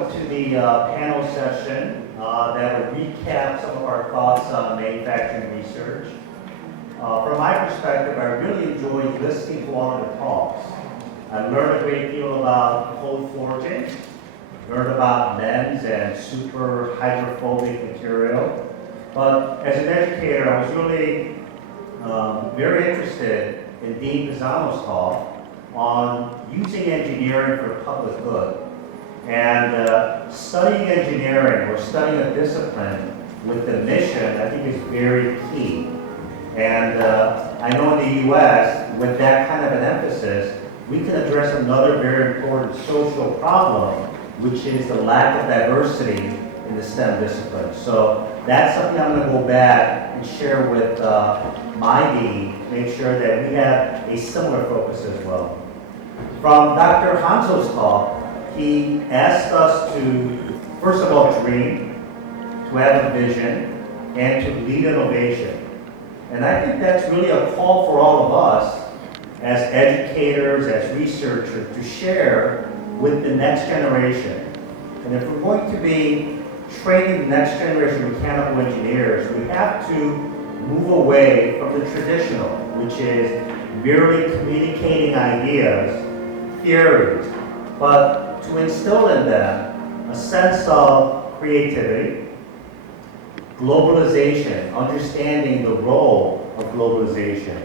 welcome to the panel session that will recap some of our thoughts on manufacturing research. From my perspective, I really enjoyed listening to all of the talks. I learned a great deal about cold forging, learned about MEMS and super hydrophobic material. But as an educator, I was really very interested in Dean Pisano's talk on using engineering for public good. And studying engineering or studying a discipline with the mission, I think, is very key. And I know in the US, with that kind of an emphasis, we can address another very important social problem, which is the lack of diversity in the STEM disciplines. So that's something I'm going to go back and share with my dean, make sure that we have a similar focus as well. From Dr. Hanzo's talk, he asked us to, first of all, dream, to have a vision, and to lead innovation. And I think that's really a call for all of us as educators, as researchers, to share with the next generation. And if we're going to be training the next generation of mechanical engineers, we have to move away from the traditional, which is merely communicating ideas, theories, but to instill in them a sense of creativity, globalization, understanding the role of globalization,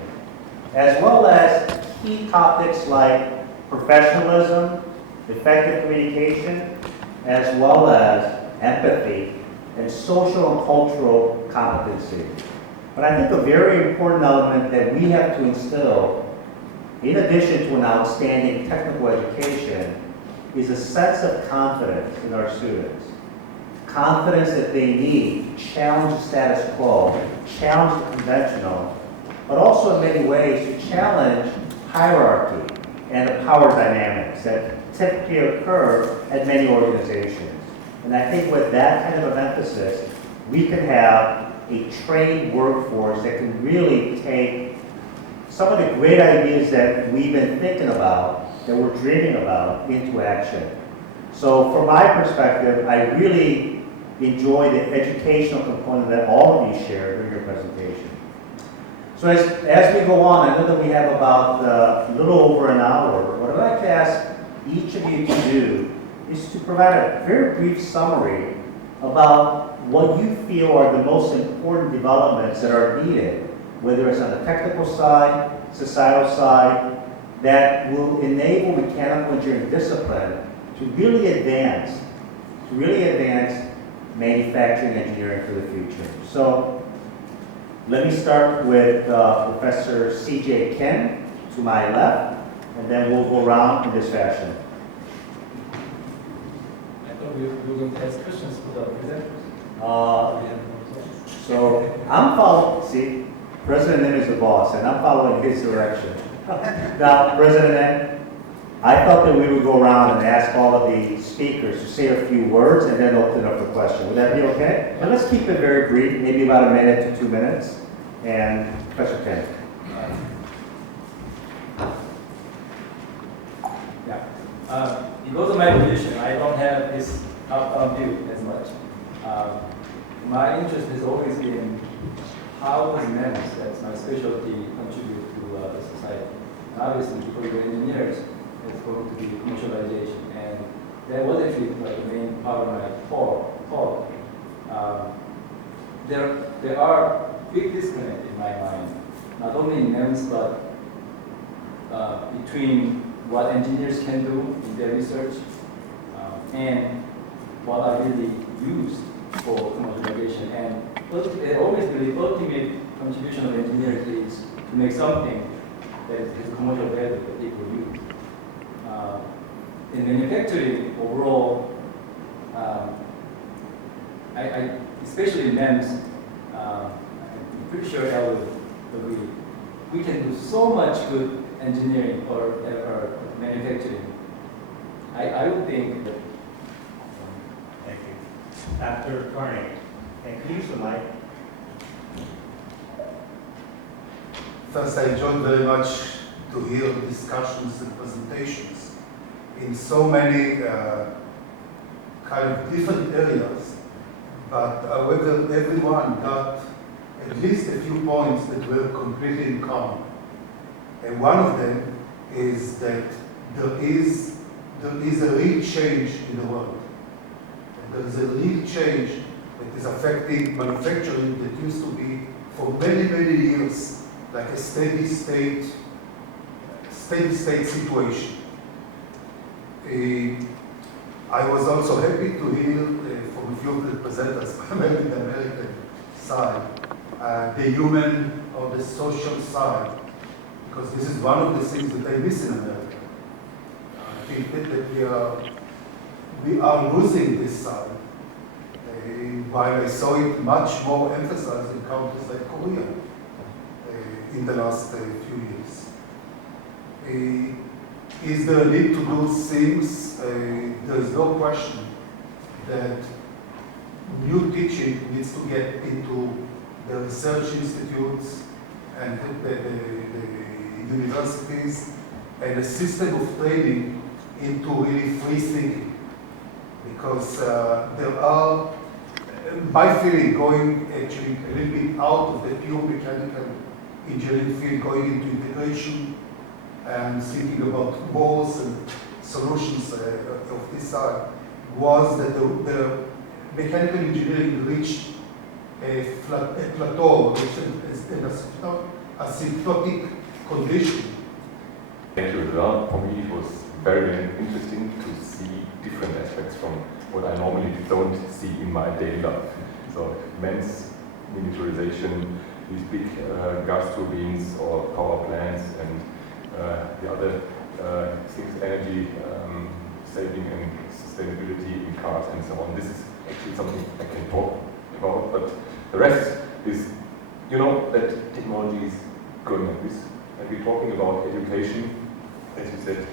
as well as key topics like professionalism, effective communication, as well as empathy and social and cultural competency. But I think a very important element that we have to instill, in addition to an outstanding technical education, is a sense of confidence in our students. Confidence that they need to challenge the status quo, challenge the conventional, but also in many ways to challenge hierarchy and the power dynamics that typically occur at many organizations. And I think with that kind of an emphasis, we can have a trained workforce that can really take some of the great ideas that we've been thinking about, that we're dreaming about, into action. So from my perspective, I really enjoy the educational component that all of you shared during your presentation. So as we go on, I know that we have about a little over an hour. What I'd like to ask each of you to do is to provide a very brief summary about what you feel are the most important developments that are needed, whether it's on the technical side, societal side, that will enable mechanical engineering discipline to really advance manufacturing engineering for the future. So let me start with Professor C.J. Kim to my left, and then we'll go around in this fashion. I thought we were going to ask questions to the presenters. So I'm following, see, President Nim is the boss, and I'm following his direction. Now, President Nim, I thought that we would go around and ask all of the speakers to say a few words and then open it up for questions. Would that be okay? And let's keep it very brief, maybe about 1 minute to 2 minutes. And Professor Kim. Because of my position, I don't have this top-down view as much. My interest has always been how does MEMS, that's my specialty, contribute to the society. And obviously, for the engineers, it's going to be commercialization. And that was actually the main part of my talk. There are big disconnect in my mind, not only in MEMS, but between what engineers can do in their research and what are really used for commercialization. And I always believe ultimate contribution of engineers is to make something that has commercial value that people use. In manufacturing overall, I especially in MEMS, I'm pretty sure I would agree. We can do so much good engineering or manufacturing. I would think that. Thank you. Dr. Carney, and can you use the mic? First, I enjoyed very much to hear the discussions and presentations in so many kind of different areas, but however, everyone got at least a few points that were completely in common. And one of them is that there is a real change in the world. And there is a real change that is affecting manufacturing that used to be for many, many years like a steady state situation. I was also happy to hear from a few of the presenters, primarily the American side, the human or the social side, because this is one of the things that I miss in America. I think that we are losing this side, while I saw it much more emphasized in countries like Korea in the last few years. Is there a need to do things? There is no question that new teaching needs to get into the research institutes and the universities, and a system of training into really free thinking. Because there are, my feeling, going actually a little bit out of the pure mechanical engineering field, going into integration and thinking about goals and solutions of this side, was that the mechanical engineering reached a plateau, an asymptotic condition. Thank you as well. For me, it was very, very interesting to see different aspects from what I normally don't see in my daily life. So immense miniaturization, these big gas turbines or power plants, and the other things, energy saving and sustainability in cars and so on. This is actually something I can talk about, but the rest is, you know, that technology is going like this. And we're talking about education, as you said,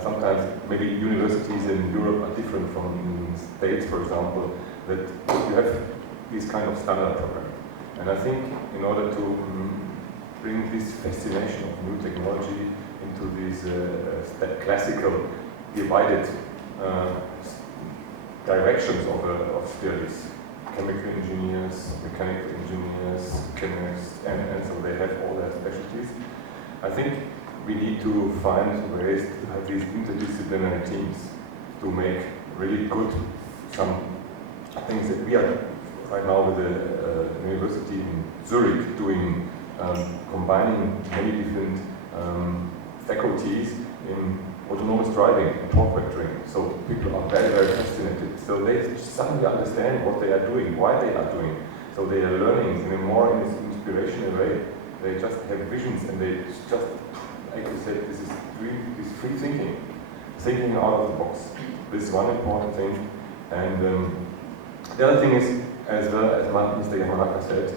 sometimes maybe universities in Europe are different from States, for example, that you have this kind of standard program. And I think in order to bring this fascination of new technology into these classical divided directions of studies, chemical engineers, mechanical engineers, chemists, and so they have all their specialties. I think we need to find ways to have these interdisciplinary teams to make really good some things that we are right now with the university in Zurich doing, combining many different faculties in autonomous driving and torque vectoring. So people are very, very fascinated. So they suddenly understand what they are doing, why they are doing. So they are learning in a more inspirational way. They just have visions, and they just, like you said, this is free thinking, thinking out of the box. This is one important thing. And the other thing is, as well as Mr. Yamanaka said,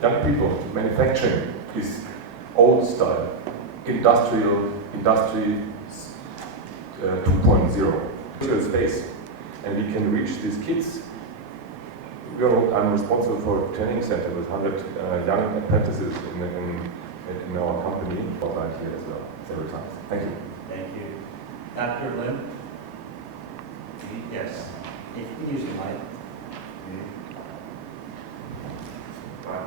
young people, manufacturing is old style, industry 2.0, space, and we can reach these kids. I'm responsible for a training center with 100 young apprentices in our company, right here as well, several times. Thank you. Thank you. Dr. Lim? Yes. If you can use the mic. But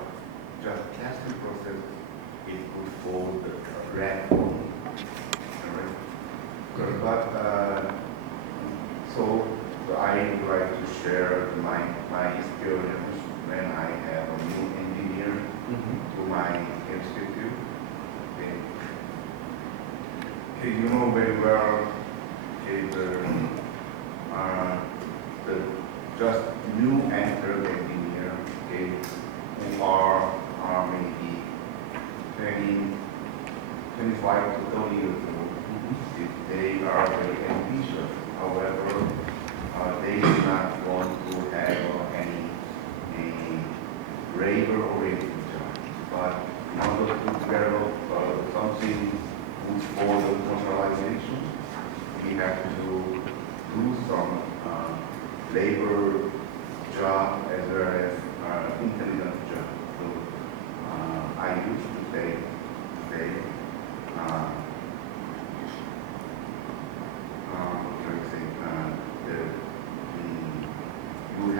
just casting process is good for the platform. But so I would like to share my experience when I have a new engineer to my institute. Okay, you know very well, okay, the just new entered engineer, okay, who are maybe 25 to 30 years old. They are very ambitious. However, they do not want to have any labor-oriented job. But in order to develop something good for the commercialization, we have to do some labor job as well as intelligent job. So I used to say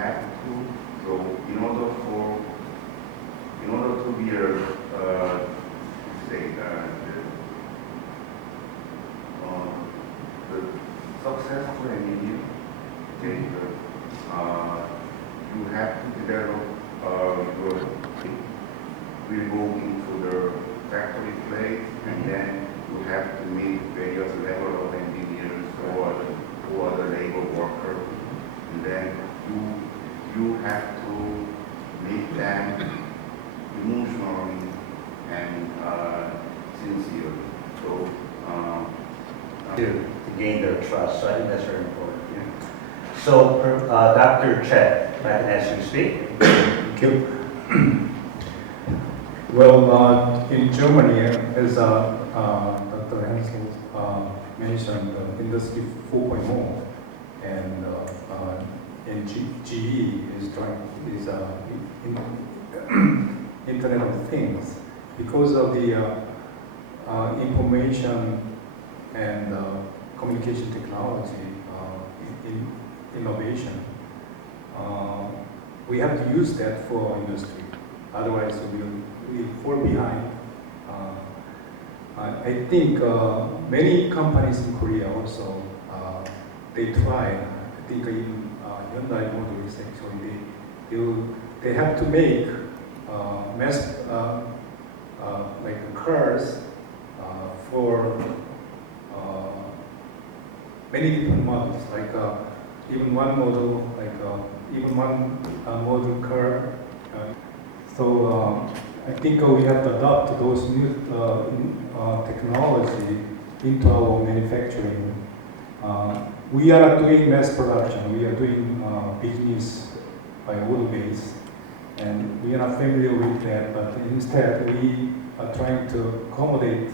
have to, so in order to be a, say, the successful engineer, okay, you have to develop will go into the factory place, and then you have to meet various level of engineers or other labor workers, and then you have to meet them emotionally and sincerely. So To gain their trust, so I think that's very important. So, Dr. Chet, if I can ask you to speak. Thank you. Well, in Germany, as Dr. Hansel mentioned, Industry 4.0 and GE is Internet of Things. Because of the information and communication technology innovation, we have to use that for industry. Otherwise, we fall behind. I think many companies in Korea also they try. I think even Hyundai Motors actually they have to make mass like cars for many different models. Like even one model, even one model car. So I think we have to adopt those new technology into our manufacturing. We are not doing mass production. We are doing business by order base, and we are not familiar with that. But instead, we are trying to accommodate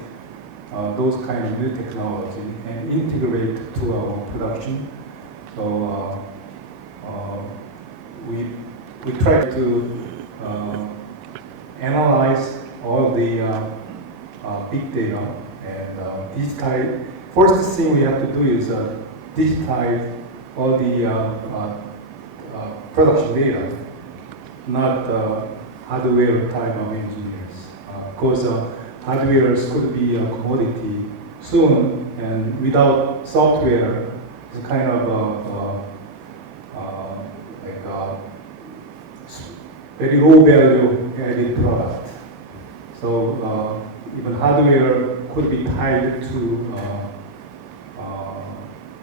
those kind of new technology and integrate to our production. So we try to analyze all the big data and digitize. First thing we have to do is digitize all the production data, not hardware type of engineers. Because hardwares could be a commodity soon, and without software, it's kind of like a very low value added product. So even hardware could be tied to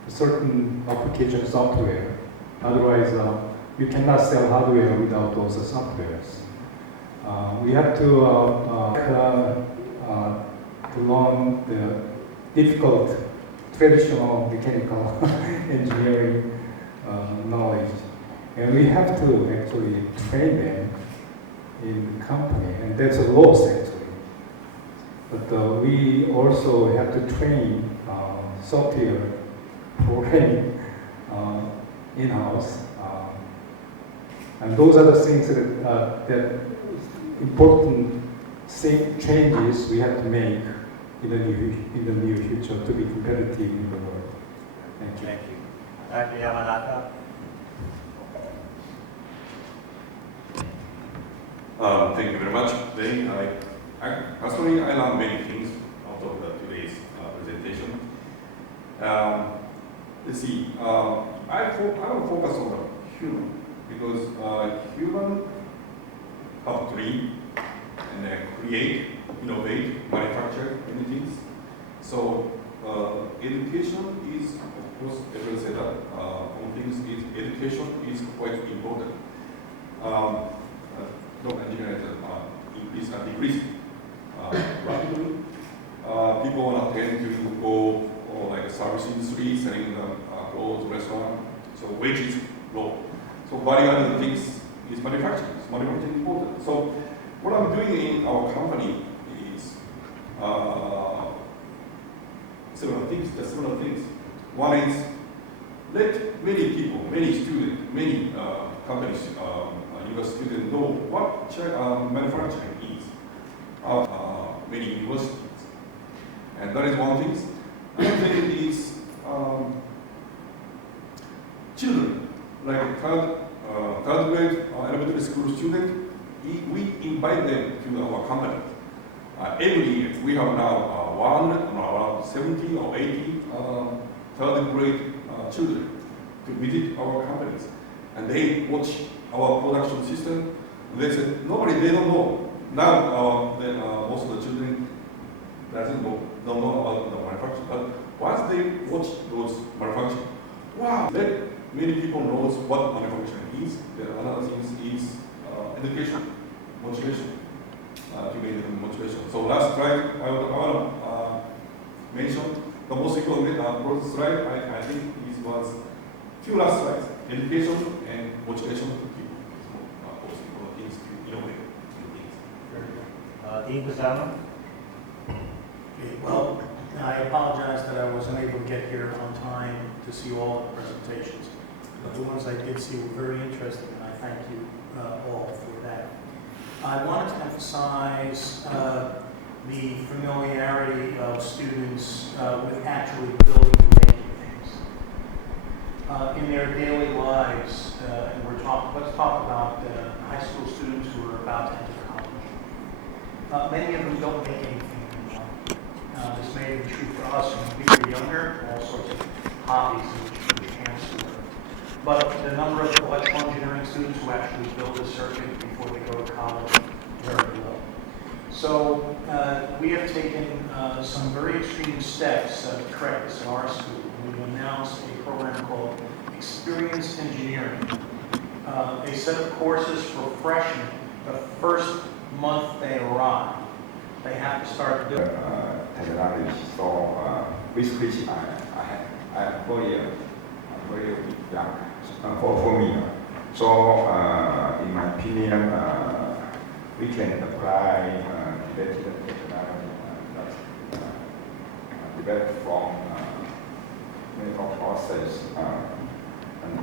certain application software. Otherwise, you cannot sell hardware without those softwares. We have to learn the difficult traditional mechanical engineering knowledge, and we have to actually train them in the company, and that's a loss actually. But we also have to train software programming in-house, and those are the things that important changes we have to make in the near future to be competitive in the world. Thank you. Thank you. Dr. Yamanaka? Thank you very much. Today, personally, I learned many things out of today's presentation. Let's see. I will focus on the human because human have dream and create, innovate, manufacture many things. So education is, of course, everyone said that. One thing is education is quite important. Engineering is decreasing rapidly. People want to tend to go for like service industry, selling clothes, restaurant. So wage is low. So value-added things is manufacturing. So manufacturing is important. So what I'm doing in our company is several things. One is let many people, many students, many companies, university students know what manufacturing is. Many universities, and that is one thing. Another thing is children, like third grade elementary school student, we invite them to our company. Every year, we have now 170 or 80 third grade children to visit our companies. And they watch our production system. They said, they don't know. Now, most of the children don't know about the manufacturing. But once they watch those manufacturing, wow, many people know what manufacturing is. The another thing is education, motivation, to make them motivation. So last slide, I want to mention the most important slide. I think this was few last slides. Education and motivation to people. Most important things to innovate. Dean Pisano? Okay, well, I apologize that I wasn't able to get here on time to see all the presentations. The ones I did see were very interesting, and I thank you all for that. I wanted to emphasize the familiarity of students with actually building and making things. In their daily lives, and let's talk about high school students who are about to enter college. Many of them don't make anything anymore. This may be true for us when we were younger, all sorts of hobbies in which we can work. But the number of electrical engineering students who actually build a circuit before they go to college is very low. So we have taken some very extreme steps to correct this in our school. We've announced a program called Experienced Engineering, a set of courses for freshmen the first month they arrive. They have to start doing technology. So with which I am very young for me. So in my opinion, we can apply related technology that's developed from medical process and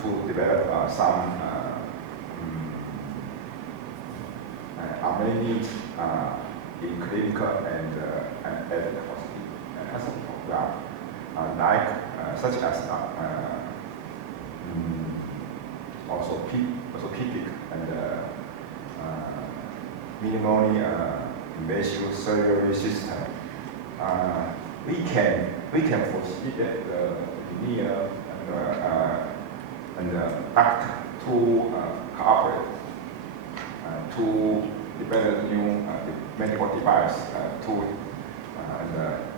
to develop some amenities in clinical and at the hospital, like such as orthopedic and minimally invasive surgery system. We can foresee that the engineer and the doctor to cooperate to develop new medical device to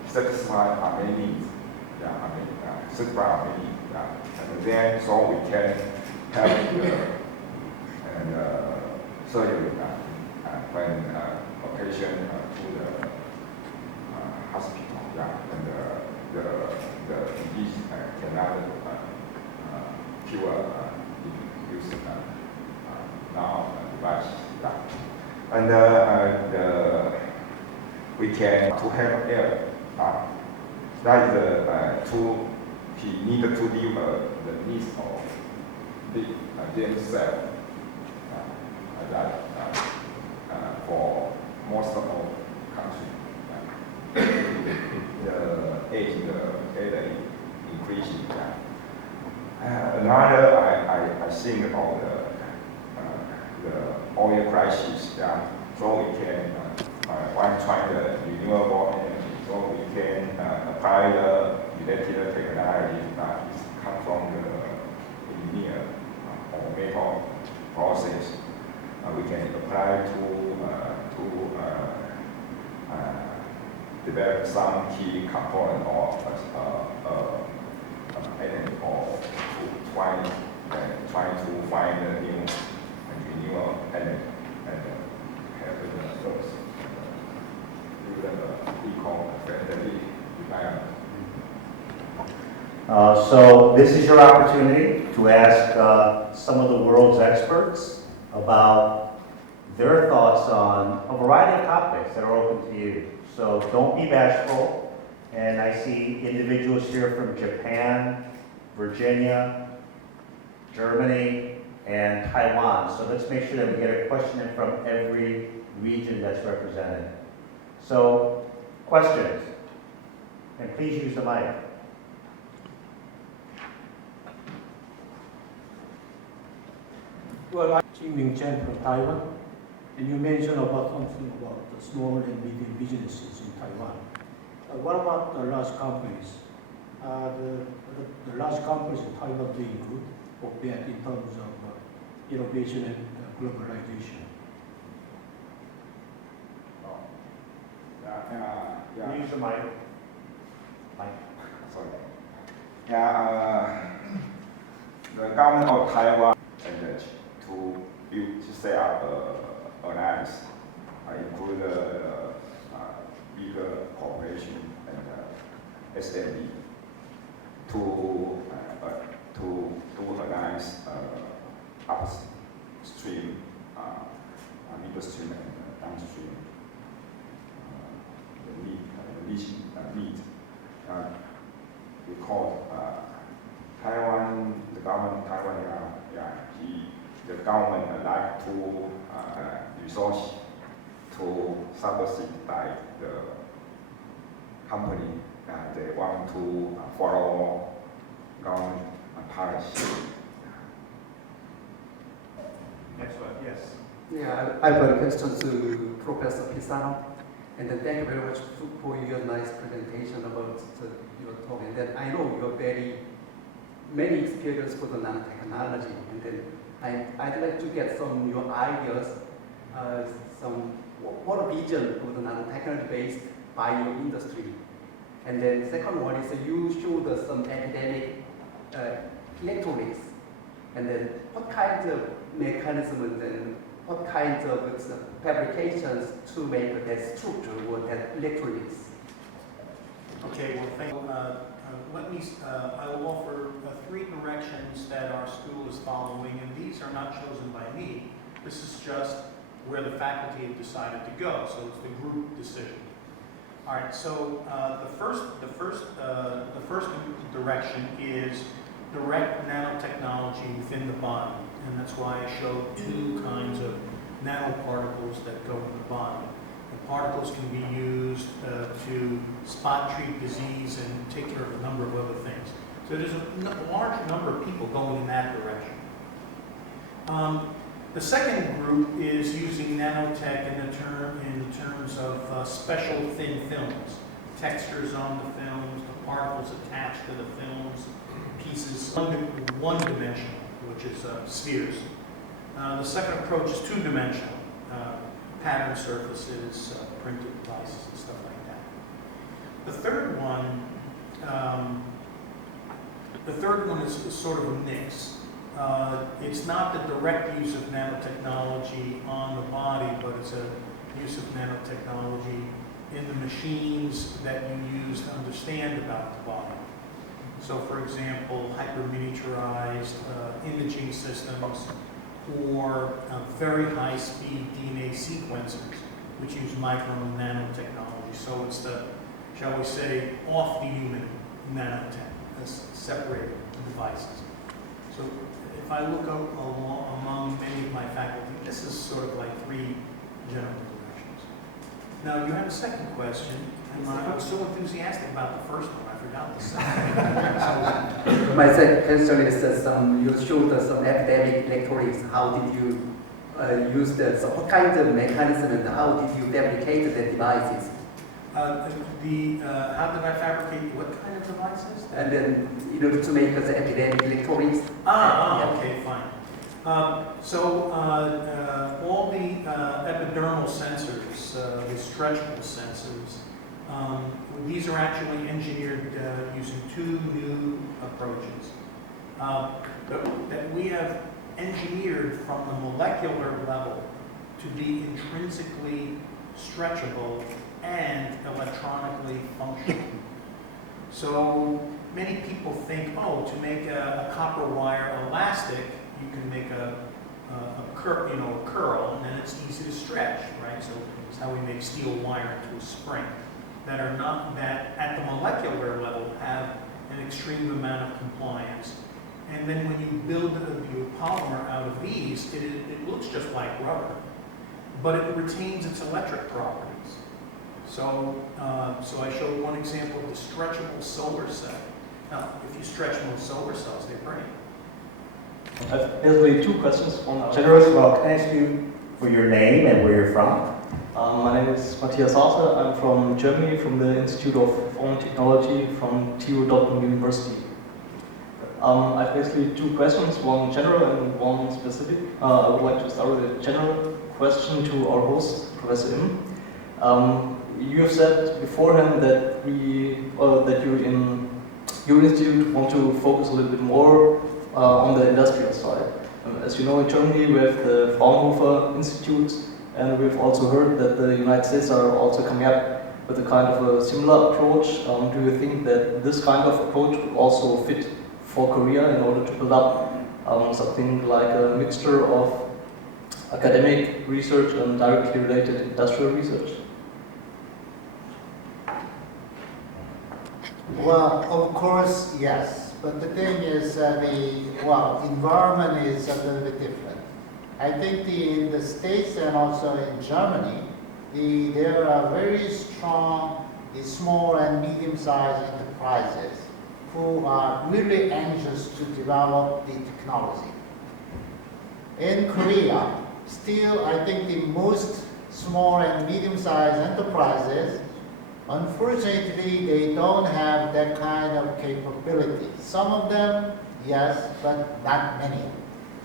satisfy our needs. Satisfy our needs. And then so we can help the surgery when a patient to the hospital. And the disease cannot cure use now device. And we can to have air. That is he needed to leave the needs of themselves. That for most of countries, the age increasing. Another, I think of the oil crisis. So we can while trying the renewable energy, so we can apply the related technology that come from the engineer or metal process. We can apply to develop some key component or element or to try to find a new renewable element and have the first eco-friendly environment. So this is your opportunity to ask some of the world's experts about their thoughts on a variety of topics that are open to you. So don't be bashful. And I see individuals here from Japan, Virginia, Germany, and Taiwan. So let's make sure that we get a question in from every region that's represented. So, questions? And please use the mic. Well, I'm Jing Chen from Taiwan, and you mentioned about something about the small and medium businesses in Taiwan. What about the large companies? The large companies in Taiwan doing good or bad in terms of innovation and globalization? Use the mic. Sorry. The government of Taiwan and to set up alliance, include bigger corporation and SME to alliance upstream, midstream, and downstream need. We call Taiwan, the government of Taiwan, the government would like to resource to subsidize the company. They want to follow government policy. Next one, yes. Yeah, I have a question to Professor Pisano. And then thank you very much for your nice presentation about your talk. And then I know you have many experience for the nanotechnology. And then I'd like to get some your ideas, what vision for the nanotechnology-based bio industry. And then second one is you showed us some academic electronics. And then what kinds of mechanisms and what kinds of fabrications to make that structure or that electronics? Okay, well, thank you. I will offer three directions that our school is following, and these are not chosen by me. This is just where the faculty have decided to go, so it's the group decision. All right, so the first direction is direct nanotechnology within the body, and that's why I showed two kinds of nanoparticles that go in the body. The particles can be used to spot treat disease and take care of a number of other things. So there's a large number of people going in that direction. The second group is using nanotech in terms of special thin films, textures on the films, the particles attached to the films, pieces, one-dimensional, which is spheres. The second approach is two-dimensional, pattern surfaces, printed devices, and stuff like that. The third one is sort of a mix. It's not the direct use of nanotechnology on the body, but it's a use of nanotechnology in the machines that you use to understand about the body. So, for example, hyper-miniaturized imaging systems or very high-speed DNA sequencers, which use micro and nanotechnology. So it's the, shall we say, off-the-human nanotech, as separated devices. So if I look among many of my faculty, this is sort of like three general directions. Now, you have a second question, and I was so enthusiastic about the first one, I forgot the second. My second question is you showed us some academic electronics. How did you use that? So what kind of mechanism and how did you fabricate the devices? How did I fabricate what kind of devices? And then, in order to make the academic electronics. Okay, fine. So all the epidermal sensors, the stretchable sensors, these are actually engineered using two new approaches that we have engineered from the molecular level to be intrinsically stretchable and electronically functional. So many people think, oh, to make a copper wire elastic, you can make a curl, and then it's easy to stretch, right? So it's how we make steel wire into a spring. That at the molecular level have an extreme amount of compliance. And then when you build a polymer out of these, it looks just like rubber, but it retains its electric properties. So I showed one example of the stretchable solar cell. Now, if you stretch most solar cells, they break. I've basically two questions. One Generous, well, can I ask you for your name and where you're from? My name is Matthias Hase. I'm from Germany, from the Institute of Foreign Technology from TU Dortmund University. I have basically two questions, one general and one specific. I would like to start with a general question to our host, Professor Im. You have said beforehand that that you in your institute want to focus a little bit more on the industrial side. As you know, in Germany we have the Fraunhofer Institute, and we've also heard that the United States are also coming up with a kind of a similar approach. Do you think that this kind of approach would also fit for Korea in order to build up something like a mixture of academic research and directly related industrial research? Well, of course, yes. But the thing is, environment is a little bit different. I think in the States and also in Germany, there are very strong small and medium-sized enterprises who are really anxious to develop the technology. In Korea, still, I think the most small and medium-sized enterprises, unfortunately, they don't have that kind of capability. Some of them, yes, but not many.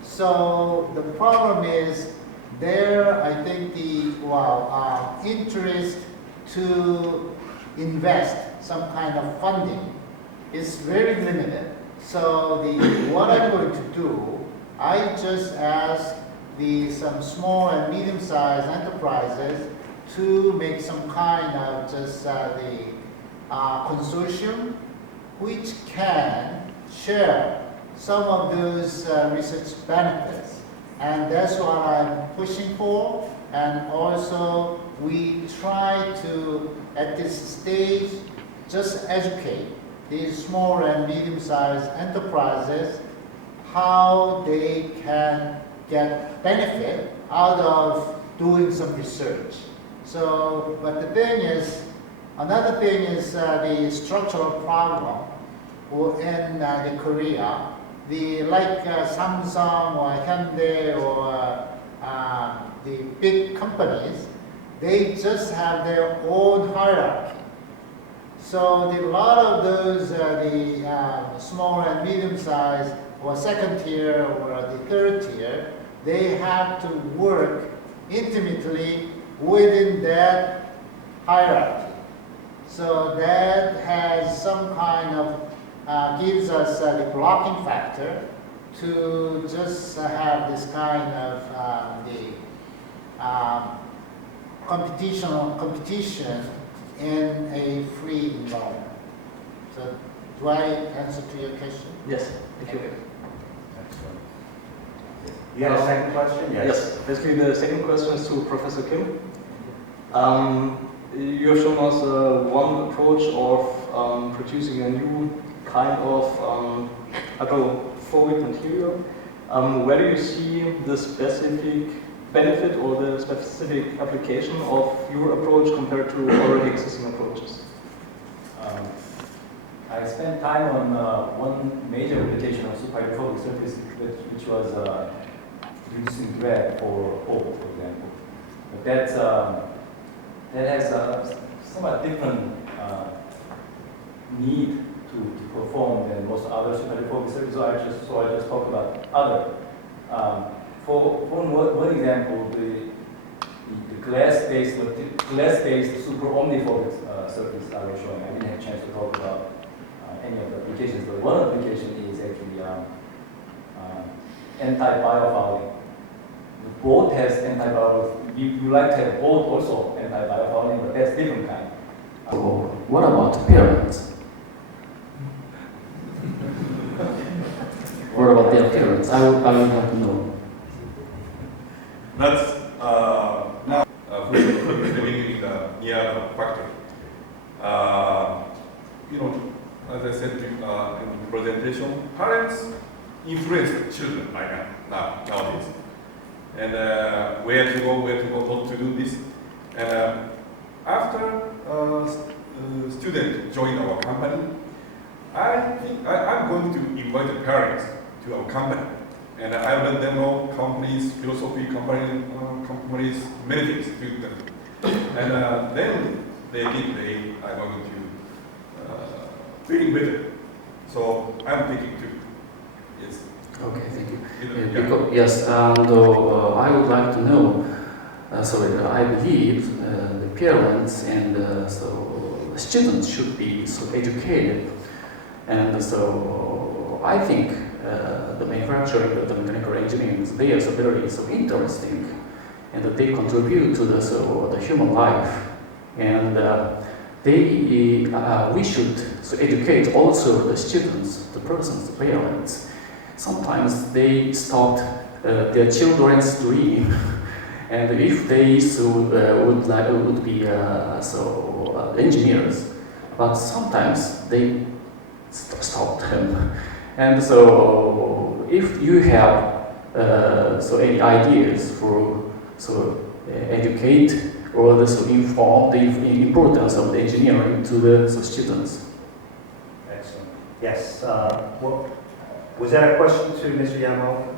So the problem is there, I think the interest to invest some kind of funding is very limited. So what I'm going to do, I just ask some small and medium-sized enterprises to make some kind of just consortium which can share some of those research benefits. And that's what I'm pushing for. And also we try to, at this stage, just educate these small and medium-sized enterprises how they can get benefit out of doing some research. So, but the thing is, another thing is the structural problem in the Korea. Like Samsung or Hyundai or the big companies, they just have their own hierarchy. So a lot of those, small and medium-sized or second tier or the third tier, they have to work intimately within that hierarchy. So that has some kind of gives us the blocking factor to just have this kind of competition in a free environment. So do I answer to your question? Yes, thank you. You have a second question? Yes. Basically, the second question is to Professor Kim. You have shown us one approach of producing a new kind of hydrophobic material. Where do you see the specific benefit or the specific application of your approach compared to already existing approaches? I spent time on one major application of super hydrophobic surface, which was reducing drag for oak, for example. But that has a somewhat different need to perform than most other super hydrophobic surfaces. So I just talked about other. For one example, the glass-based super omniphobic surface I was showing. I didn't have a chance to talk about any of the applications, but one application is actually anti-biofouling. The boat has anti-biofouling. You like to have boat also anti-biofouling, but that's different kind. What about appearance? What about the appearance? I would like to know. That's living in the near factory. As I said in the presentation, parents influence children right nowadays. And where to go, what to do this. And after student join our company, I think I'm going to invite the parents to our company And I have let them know companies, philosophy, companies, many things to them. And then they did they are going to feeling better. So I'm thinking too. Yes. Okay, thank you. Yeah. Because, yes, and I would like to know, I believe the parents and so students should be so educated, and so I think the manufacturing, the mechanical engineering, they are so very so interesting, and they contribute to the human life, and we should so educate also the students, the persons, the parents. Sometimes they stop their children's dream, and if they would be engineers, but sometimes they stop them. And so, if you have any ideas for educate or inform the importance of the engineering to the students. Excellent. Yes. Was that a question to Mr. Yamamoto?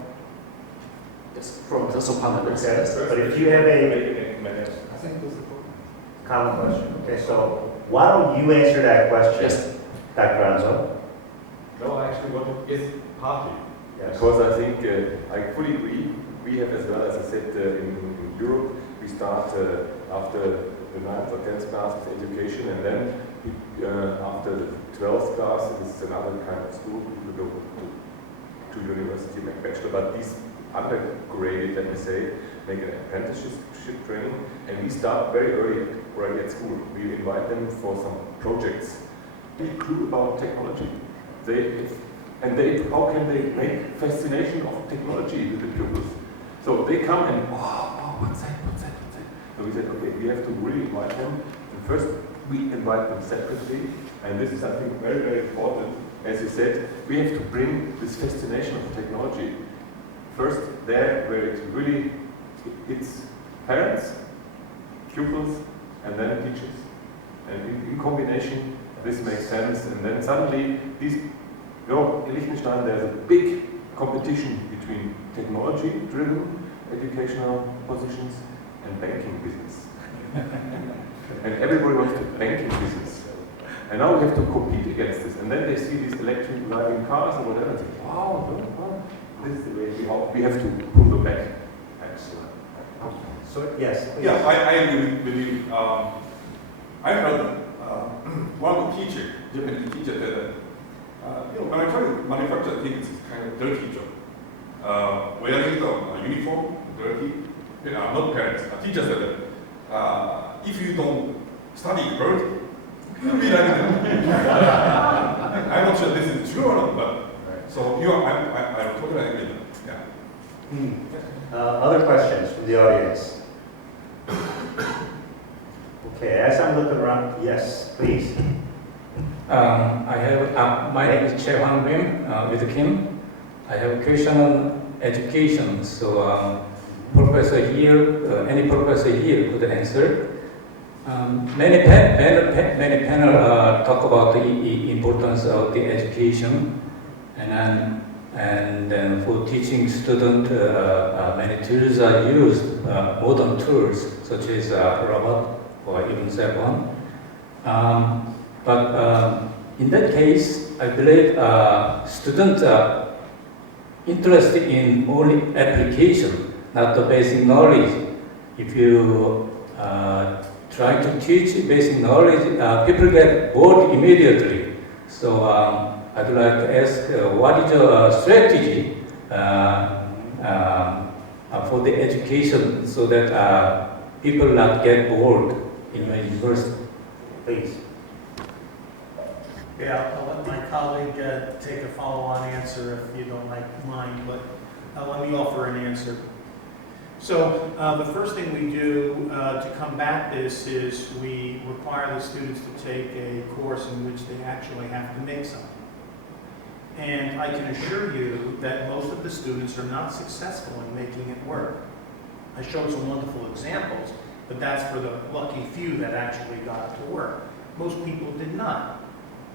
Yes, from the panelists. Okay. But if you have a common question, okay. So why don't you answer that question, Yes. Dr. Anzo? No, I actually want to, yes, partly. Yes. Because I think I fully agree. We have, as well as I said, in Europe, we start after the 9th or 10th class with education, and then after the 12th class, this is another kind of school, people go to university, make bachelor, but these undergraduate, let me say, make an apprenticeship training, and we start very early already at school. We invite them for some projects. Be clue about technology. How can they make fascination of technology with the pupils? So they come and, what's that? So we said, okay, we have to really invite them. And first, we invite them separately, and this is, I think, very, very important. As you said, we have to bring this fascination of technology first there where it's parents, pupils, and then teachers. And in combination, this makes sense. And then suddenly, in Liechtenstein, there's a big competition between technology-driven educational positions and banking business. And everybody wants to banking business. And now we have to compete against this. And then they see these electric driving cars or whatever, and say, wow, this is the way we have to pull them back. Excellent. So, yes. Please. Yeah, I agree with you. I heard one teacher, Japanese teacher, that manufacturing things is kind of dirty job. Wearing the uniform, dirty. Not parents. A teacher said that if you don't study hard, you'll be like that. I'm not sure this is true or not, but so I'm totally agree with that. Yeah. Other questions from the audience? Okay, as I'm looking around, yes, please. I have, my name is Chae Hwan Rim with Kim. I have a question on education. So, professor here, any professor here could answer. Many panel talk about the importance of the education, and then for teaching student, many tools are used, modern tools such as robot or even cell phone. But in that case, I believe students are interested in only application, not the basic knowledge. If you try to teach basic knowledge, people get bored immediately. So I'd like to ask, what is your strategy for the education so that people not get bored in the university? Please. Yeah, I'll let my colleague take a follow-on answer if you don't mind, but let me offer an answer. So the first thing we do to combat this is we require the students to take a course in which they actually have to make something. And I can assure you that most of the students are not successful in making it work. I showed some wonderful examples, but that's for the lucky few that actually got it to work. Most people did not.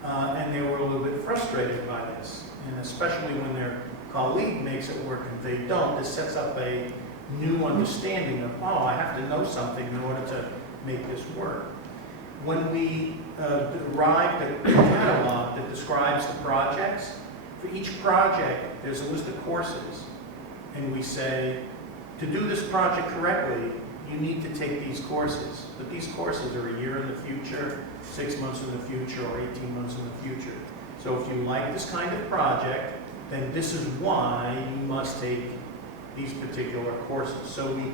And they were a little bit frustrated by this, and especially when they're colleague makes it work and they don't, this sets up a new understanding of, oh, I have to know something in order to make this work. When we arrived at the catalog that describes the projects, for each project, there's a list of courses. And we say, to do this project correctly, you need to take these courses. But these courses are a year in the future, 6 months in the future, or 18 months in the future. So if you like this kind of project, then this is why you must take these particular courses. So we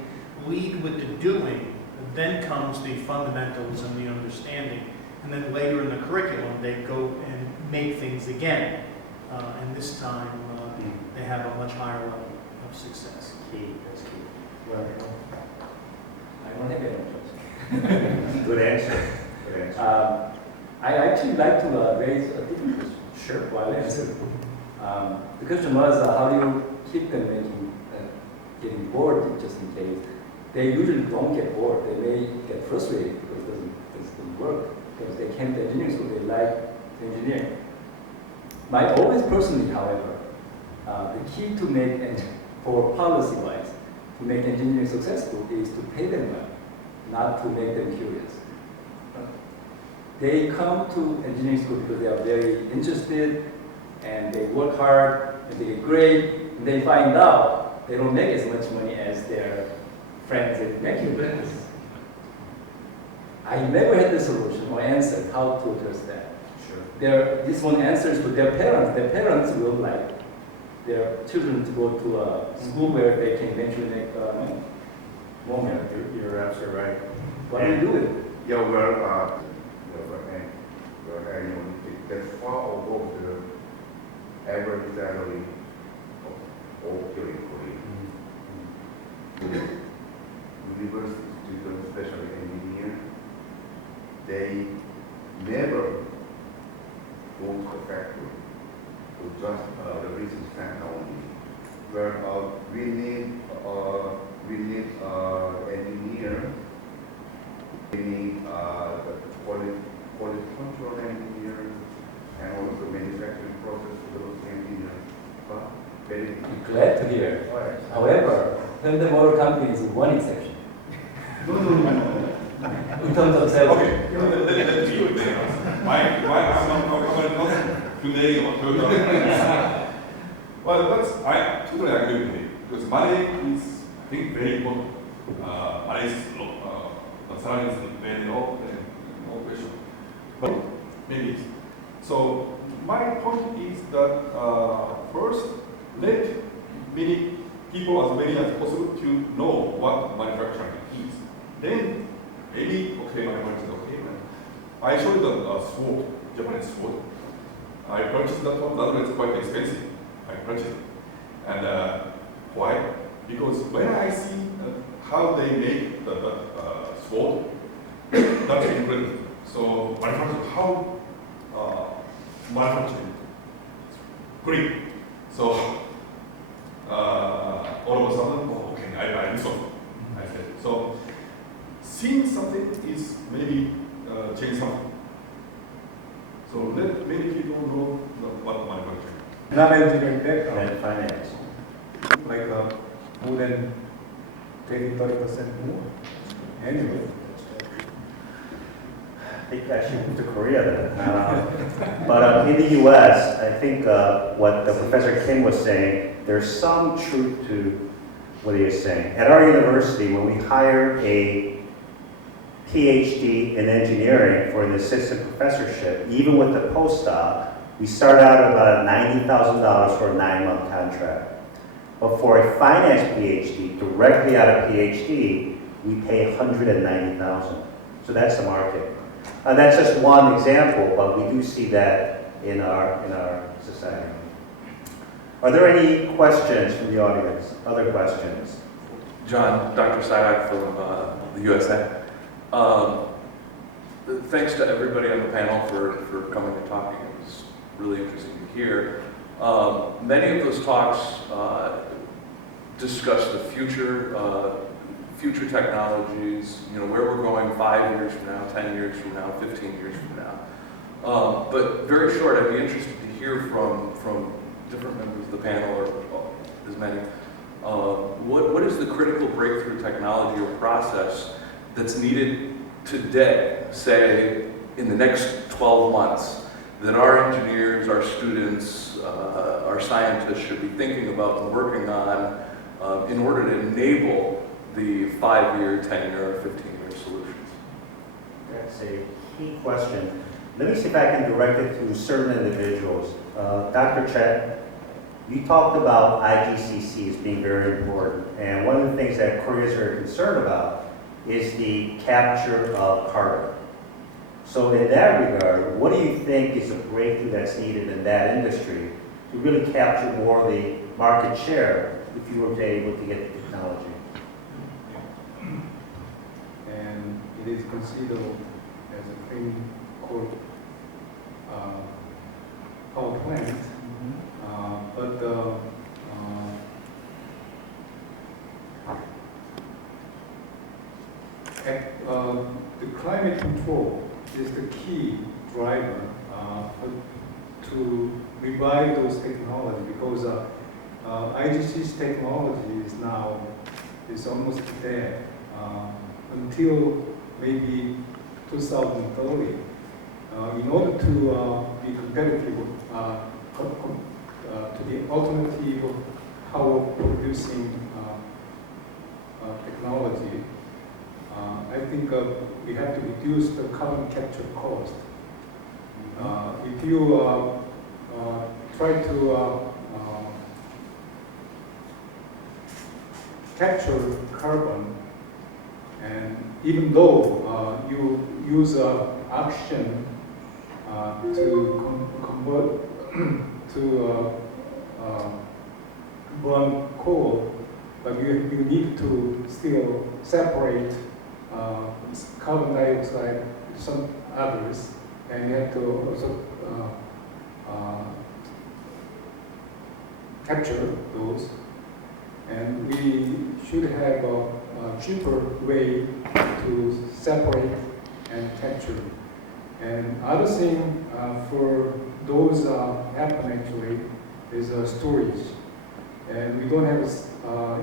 lead with the doing, then comes the fundamentals and the understanding. And then later in the curriculum, they go and make things again. And this time, they have a much higher level of success. Key, that's key. Well, I don't have any questions. good answer. Good answer. I actually like to raise a different question. Sure. While answering. The question was, how do you keep them getting bored, just in case? They usually don't get bored. They may get frustrated because it doesn't work, because they came to engineering, so they like to engineer. My always personally, however, the key to make, for policy-wise, to make engineering successful is to pay them well, not to make them curious. They come to engineering school because they are very interested, and they work hard, and they get great, and they find out they don't make as much money as their friends in banking business. I never had the solution or answer how to address that. Sure. This one answers to their parents. Their parents will like their children to go to a school where they can eventually make money. You're absolutely right. What do you do with it? Yeah, and that's far above the average salary of all people in Korea. University students, especially engineers, they never go to the factory to just the research center only. Where we need engineer, we need the quality control engineers, and also manufacturing process development engineers. But very Glad to hear. However, Hyundai Motor Company is one exception. No. In terms of salary. Okay, let's be clear. Why I'm not today or Toyota? Well, I totally agree with you, because money is, I think, very important. Money is low, salary is very low, no question. But maybe. So my point is that first, let many people, as many as possible, to know what manufacturing is. Then maybe, okay, my mind is okay. I showed the sword, Japanese sword. I purchased that one, that one is quite expensive. I purchased it. And why? Because when I see how they make the sword, that's incredible. So manufacturing, how manufacturing, great. So all of a sudden, oh, okay, I buy this one. I said, so seeing something is maybe change something. So let many people know what manufacturing. Non-engineering background, And finance. like more than 20-30% more annually. I think I should move to Korea then. But in the US, I think what the Professor Kim was saying, there's some truth to what he is saying. At our university, when we hire a PhD in engineering for an assistant professorship, even with the postdoc, we start out at about $90,000 for a 9-month contract. But for a finance PhD, directly out of PhD, we pay $190,000. So that's the market. That's just one example, but we do see that in our society. Are there any questions from the audience? Other questions? John, Dr. Sadak from the USA. Thanks to everybody on the panel for coming and talking. It was really interesting to hear. Many of those talks discuss the future technologies, where we're going 5 years from now, 10 years from now, 15 years from now. But very short, I'd be interested to hear from different members of the panel or as many. What is the critical breakthrough technology or process that's needed today, say in the next 12 months, that our engineers, our students, our scientists should be thinking about and working on in order to enable the 5-year, 10-year, or 15-year solutions? That's a key question. Let me see if I can direct it to certain individuals. Dr. Chet, you talked about IGCC as being very important, and one of the things that Korea is very concerned about is the capture of carbon. So in that regard, what do you think is a breakthrough that's needed in that industry to really capture more of the market share if you were able to get the technology? And it is considered as a clean coal power plant. But the climate control is the key driver to revive those technologies, because IGC's technology is almost dead until maybe 2030. In order to be competitive to the alternative power producing technology, I think we have to reduce the carbon capture cost. If you try to capture carbon, and even though you use oxygen to convert to burn coal, but you need to still separate carbon dioxide with some others, and you have to also capture those. And we should have a cheaper way to separate and capture. And other thing for those happen actually is storage. And we don't have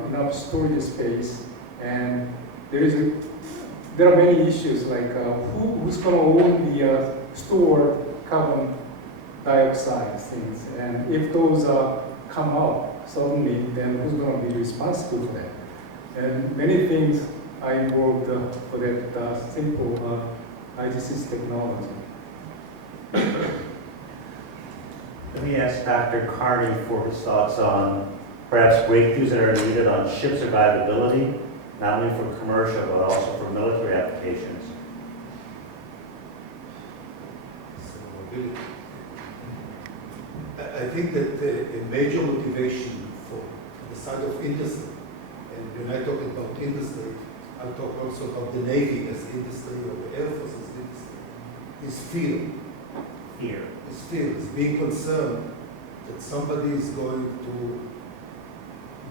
enough storage space, and there are many issues like who's going to own the stored carbon dioxide things, and if those come up suddenly, then who's going to be responsible for that? And many things are involved for that simple IGC's technology. Let me ask Dr. Carney for his thoughts on perhaps breakthroughs that are needed on ship survivability, not only for commercial but also for military applications. I think that a major motivation for the side of industry, and when I talk about industry, I'll talk also about the Navy as industry or the Air Force as industry, is fear. Fear. It's fear. It's being concerned that somebody is going to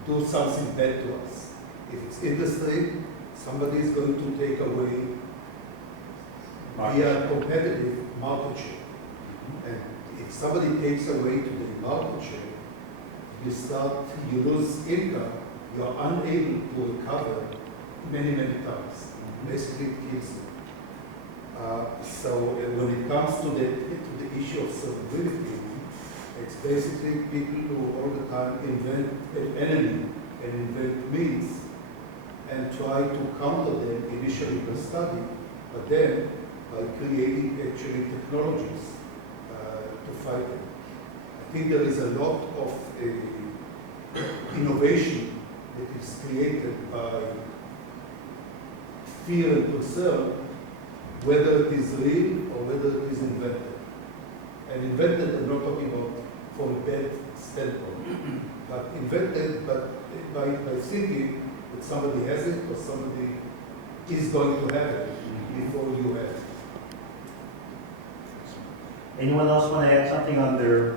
do something bad to us. If it's industry, somebody is going to take away via competitive market share. And if somebody takes away to the market share, you lose income, you're unable to recover many, many times. Basically, it kills you. So when it comes to the issue of survivability, it's basically people who all the time invent an enemy and invent means and try to counter them initially by study, but then by creating actually technologies to fight them. I think there is a lot of innovation that is created by fear and concern, whether it is real or whether it is invented. And invented, I'm not talking about from a bad standpoint, but invented by thinking that somebody has it or somebody is going to have it before you have it. Anyone else want to add something on their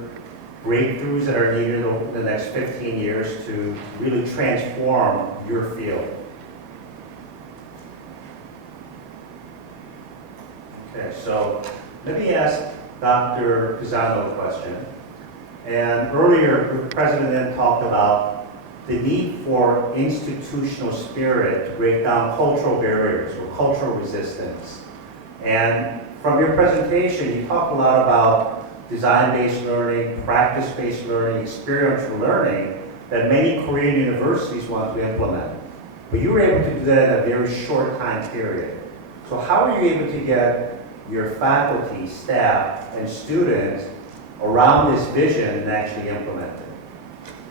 breakthroughs that are needed over the next 15 years to really transform your field? Okay, so let me ask Dr. Pisano a question. And earlier, the president then talked about the need for institutional spirit to break down cultural barriers or cultural resistance. And from your presentation, you talked a lot about design-based learning, practice-based learning, experiential learning that many Korean universities want to implement. But you were able to do that in a very short time period. So how are you able to get your faculty, staff, and students around this vision and actually implement it?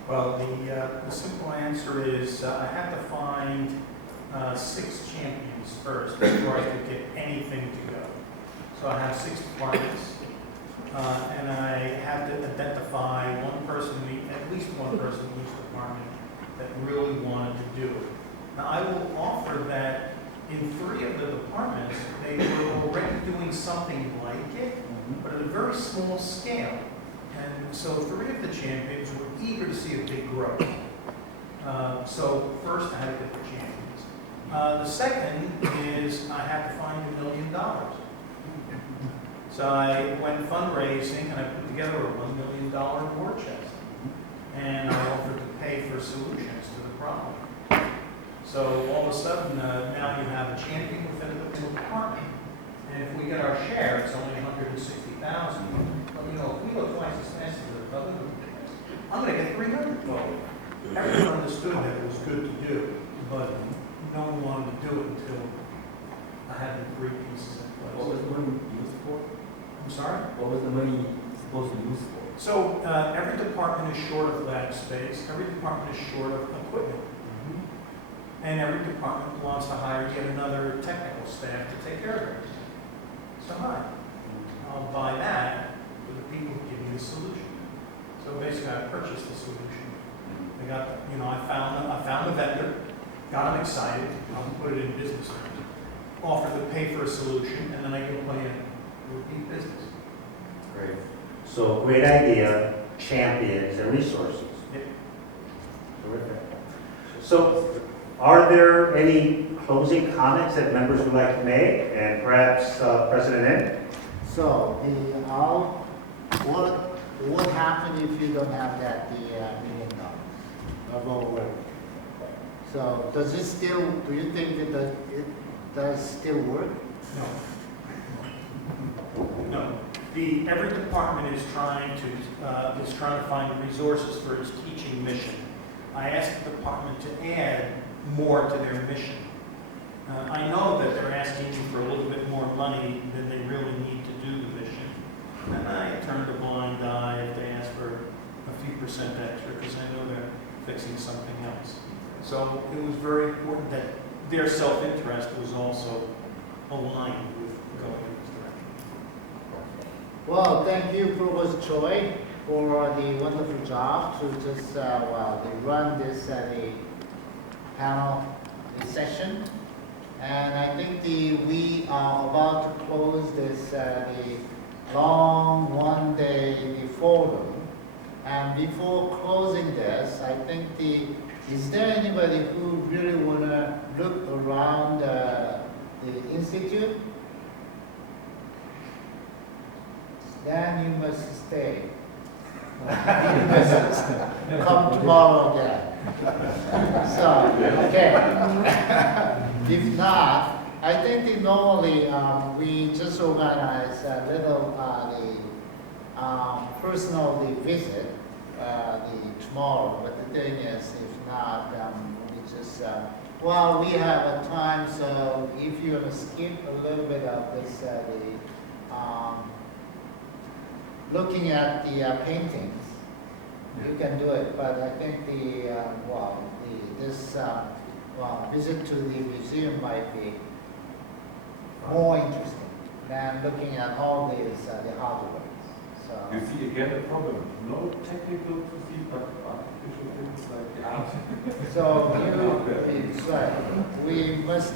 Well, the simple answer is I had to find 6 champions first before I could get anything to go. So I have 6 departments, and I had to identify at least one person in each department that really wanted to do it. Now, I will offer that in 3 of the departments, they were already doing something like it, but at a very small scale. And so 3 of the champions were eager to see a big growth. So first I had to get the champions. The second is I had to find $1 million. So I went fundraising and I put together a $1 million war chest. And I offered to pay for solutions to the problem. So all of a sudden, now you have a champion within a department. And if we get our share, it's only $160,000. But you know, if we look twice as fast as the other, I'm going to get $300. Everyone understood that it was good to do, but no one wanted to do it until I had the 3 pieces in place. What was the money used for? I'm sorry? What was the money supposed to be used for? So every department is short of lab space. Every department is short of equipment. And every department wants to hire yet another technical staff to take care of it. So hi, I'll buy that for the people who give me the solution. So basically, I purchased the solution. I got, I found a vendor, got them excited, I'll put it in business terms, offered to pay for a solution, and then I can play in repeat business. Great. So great idea, champions, and resources. Yep. Terrific. So are there any closing comments that members would like to make? And perhaps President N? So what would happen if you don't have that $1 million of our work? So do you think it does still work? No. Every department is trying to find resources for its teaching mission. I asked the department to add more to their mission. I know that they're asking for a little bit more money than they really need to do the mission. And I turned a blind eye if they ask for a few percent extra because I know they're fixing something else. So it was very important that their self-interest was also aligned with going in this direction. Well, thank you, Provost Choi, for the wonderful job to just run this panel session. And I think we are about to close this the long one-day forum. And before closing this, I think is there anybody who really want to look around the institute? Then you must stay. You must come tomorrow again. So, okay. If not, I think that normally we just organize a little personal visit tomorrow. But the thing is, if not, we just we have a time. So if you want to skip a little bit of this, looking at the paintings, you can do it. But I think this visit to the museum might be more interesting than looking at all these the hardware. So You see again the problem. No technical to see, but artificial things like the art. So we must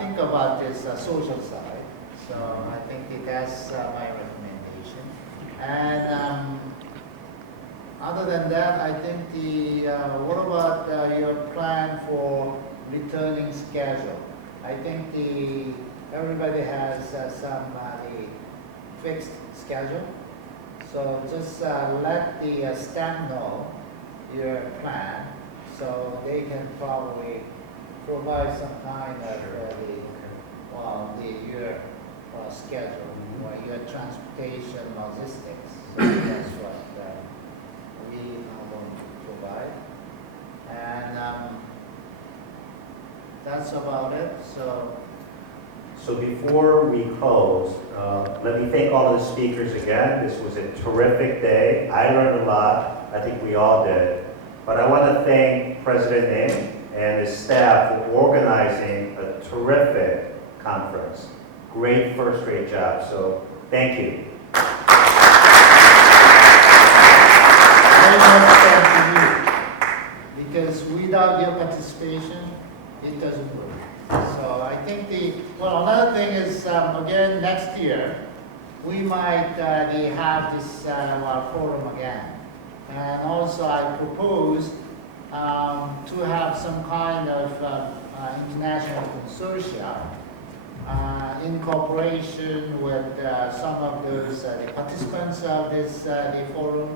think about this social side. So I think that's my recommendation. And other than that, I think what about your plan for returning schedule? I think everybody has some fixed schedule. So just let the staff know your plan, so they can probably provide some kind of your schedule or your transportation logistics. So that's what we are going to provide. And that's about it. So before we close, let me thank all of the speakers again. This was a terrific day. I learned a lot. I think we all did. But I want to thank President Ng and his staff for organizing a terrific conference. Great first-rate job. So thank you. Very much thank you. Because without your participation, it doesn't work. So I think another thing is, again, next year, we might have this forum again. And also I propose to have some kind of international consortia in cooperation with some of those the participants of this the forum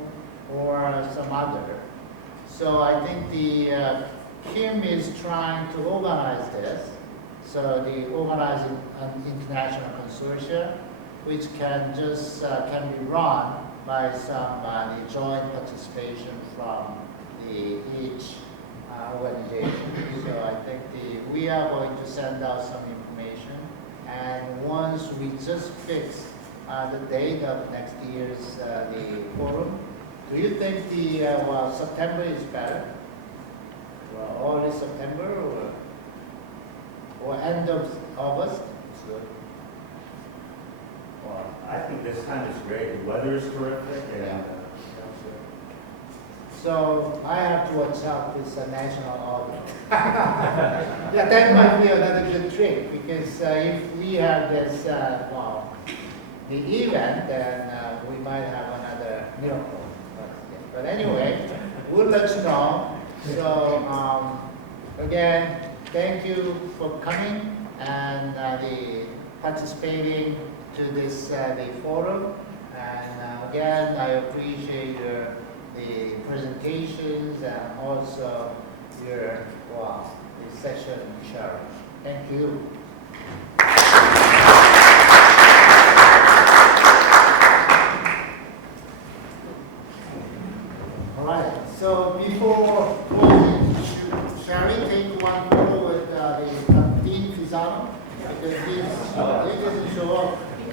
or some other. So I think Kim is trying to organize this. So the organizing an international consortia, which can be run by some the joint participation from each organization. So I think we are going to send out some information, and once we just fix the date of next year's the forum, do you think September is better? Well, early September or end of August? Well, I think this time is great. The weather is terrific. And, So I have to watch out this national holiday. Yeah, that might be another good trick, because if we have this the event, then we might have another miracle. But anyway, we'll let you know. So again, thank you for coming and participating to this the forum. And again, I appreciate the presentations and also your the session sharing. Thank you.